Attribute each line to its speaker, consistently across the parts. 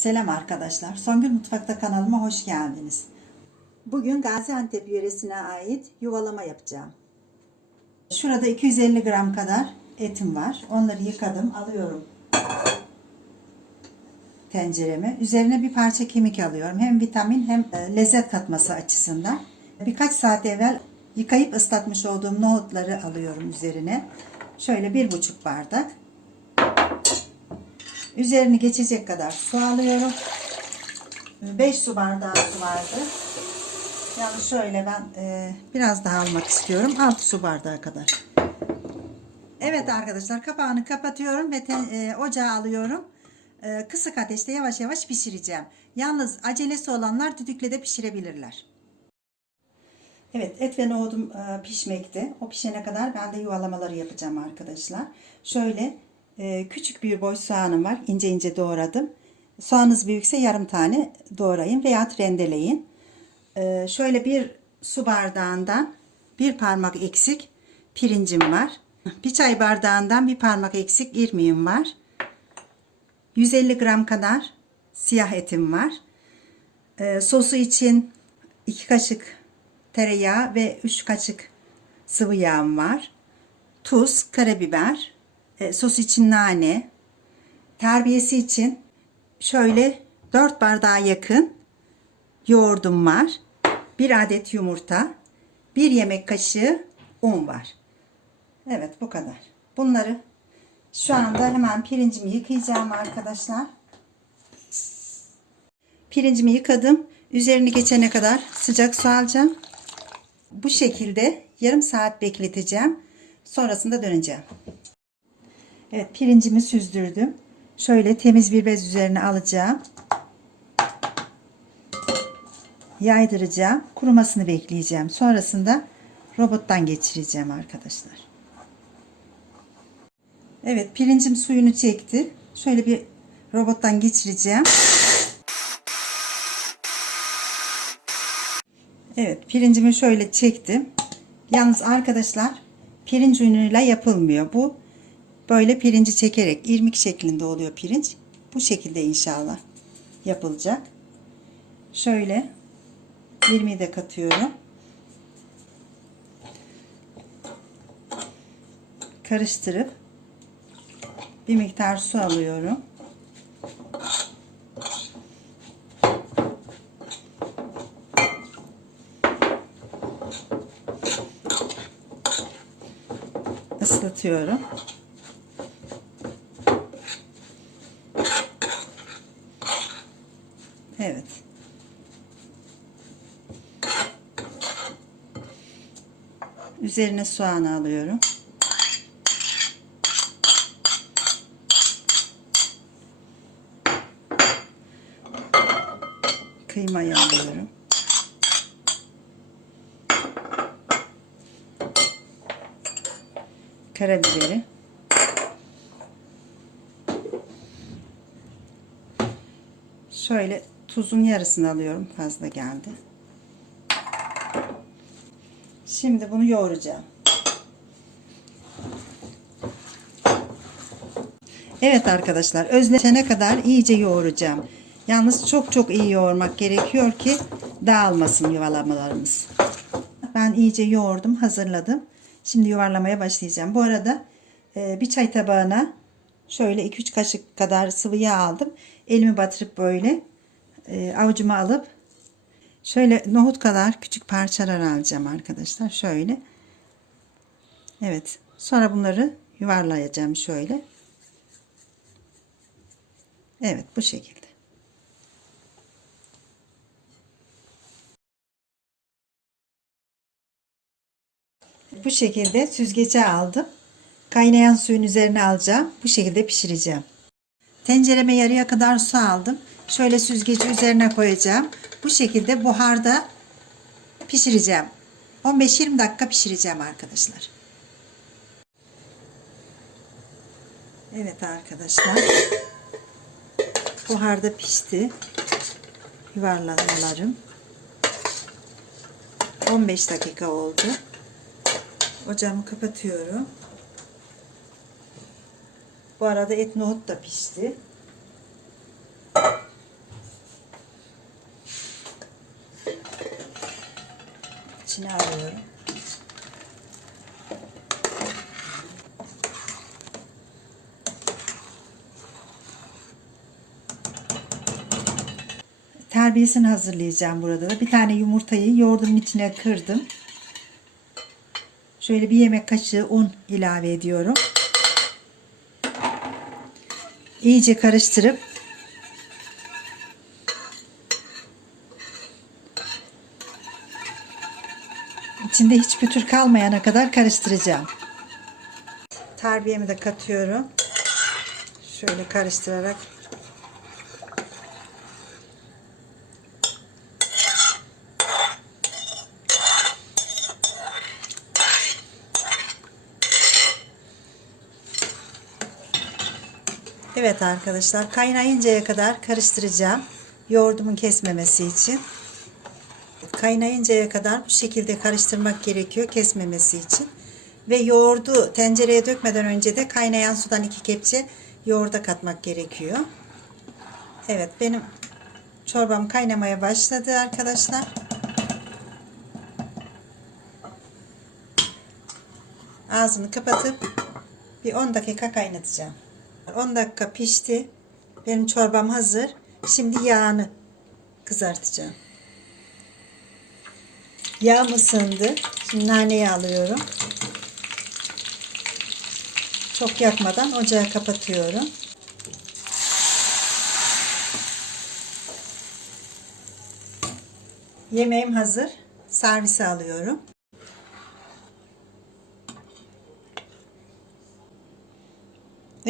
Speaker 1: Selam arkadaşlar. Songül Mutfak'ta kanalıma hoş geldiniz. Bugün Gaziantep yöresine ait yuvalama yapacağım. Şurada 250 gram kadar etim var. Onları yıkadım, alıyorum tencereme. Üzerine bir parça kemik alıyorum. Hem vitamin hem e, lezzet katması açısından. Birkaç saat evvel yıkayıp ıslatmış olduğum nohutları alıyorum üzerine. Şöyle bir buçuk bardak. Üzerini geçecek kadar su alıyorum. 5 su bardağı su vardı. Yani şöyle ben e, biraz daha almak istiyorum. 6 su bardağı kadar. Evet arkadaşlar kapağını kapatıyorum ve ten, e, ocağa alıyorum. E, kısık ateşte yavaş yavaş pişireceğim. Yalnız acelesi olanlar düdükle de pişirebilirler. Evet et ve nohudum e, pişmekte. O pişene kadar ben de yuvalamaları yapacağım arkadaşlar. Şöyle e, küçük bir boy soğanım var. İnce ince doğradım. Soğanınız büyükse yarım tane doğrayın veya rendeleyin. E, şöyle bir su bardağından bir parmak eksik pirincim var. Bir çay bardağından bir parmak eksik irmiğim var. 150 gram kadar siyah etim var. E, sosu için 2 kaşık tereyağı ve 3 kaşık sıvı yağım var. Tuz, karabiber, e, sos için nane, terbiyesi için şöyle 4 bardağa yakın yoğurdum var. 1 adet yumurta, 1 yemek kaşığı un var. Evet bu kadar. Bunları şu anda hemen pirincimi yıkayacağım arkadaşlar. Pirincimi yıkadım. Üzerini geçene kadar sıcak su alacağım. Bu şekilde yarım saat bekleteceğim. Sonrasında döneceğim. Evet pirincimi süzdürdüm. Şöyle temiz bir bez üzerine alacağım. Yaydıracağım. Kurumasını bekleyeceğim. Sonrasında robottan geçireceğim arkadaşlar. Evet pirincim suyunu çekti. Şöyle bir robottan geçireceğim. Evet pirincimi şöyle çektim. Yalnız arkadaşlar pirinç unuyla yapılmıyor. Bu böyle pirinci çekerek irmik şeklinde oluyor pirinç. Bu şekilde inşallah yapılacak. Şöyle irmiği de katıyorum. Karıştırıp bir miktar su alıyorum. ıslatıyorum. Evet. Üzerine soğanı alıyorum. Kıymayı alıyorum. karabiberi. Şöyle tuzun yarısını alıyorum. Fazla geldi. Şimdi bunu yoğuracağım. Evet arkadaşlar özleşene kadar iyice yoğuracağım. Yalnız çok çok iyi yoğurmak gerekiyor ki dağılmasın yuvalamalarımız. Ben iyice yoğurdum hazırladım. Şimdi yuvarlamaya başlayacağım. Bu arada e, bir çay tabağına şöyle 2-3 kaşık kadar sıvı yağ aldım. Elimi batırıp böyle e, avucuma alıp şöyle nohut kadar küçük parçalar alacağım arkadaşlar. Şöyle. Evet. Sonra bunları yuvarlayacağım şöyle. Evet bu şekilde. Bu şekilde süzgece aldım. Kaynayan suyun üzerine alacağım. Bu şekilde pişireceğim. Tencereme yarıya kadar su aldım. Şöyle süzgeci üzerine koyacağım. Bu şekilde buharda pişireceğim. 15-20 dakika pişireceğim arkadaşlar. Evet arkadaşlar. Buharda pişti. Yuvarlamalarım. 15 dakika oldu. Ocağımı kapatıyorum. Bu arada et nohut da pişti. içine alıyorum. Terbiyesini hazırlayacağım burada da. Bir tane yumurtayı yoğurdun içine kırdım. Şöyle bir yemek kaşığı un ilave ediyorum. İyice karıştırıp içinde hiç pütür kalmayana kadar karıştıracağım. Terbiyemi de katıyorum. Şöyle karıştırarak Evet arkadaşlar kaynayıncaya kadar karıştıracağım. Yoğurdumun kesmemesi için. Kaynayıncaya kadar bu şekilde karıştırmak gerekiyor kesmemesi için. Ve yoğurdu tencereye dökmeden önce de kaynayan sudan iki kepçe yoğurda katmak gerekiyor. Evet benim çorbam kaynamaya başladı arkadaşlar. Ağzını kapatıp bir 10 dakika kaynatacağım. 10 dakika pişti. Benim çorbam hazır. Şimdi yağını kızartacağım. Yağım ısındı. Şimdi naneyi alıyorum. Çok yakmadan ocağı kapatıyorum. Yemeğim hazır. Servise alıyorum.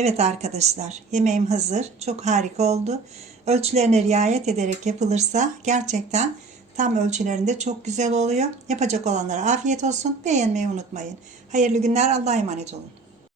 Speaker 1: Evet arkadaşlar yemeğim hazır. Çok harika oldu. Ölçülerine riayet ederek yapılırsa gerçekten tam ölçülerinde çok güzel oluyor. Yapacak olanlara afiyet olsun. Beğenmeyi unutmayın. Hayırlı günler. Allah'a emanet olun.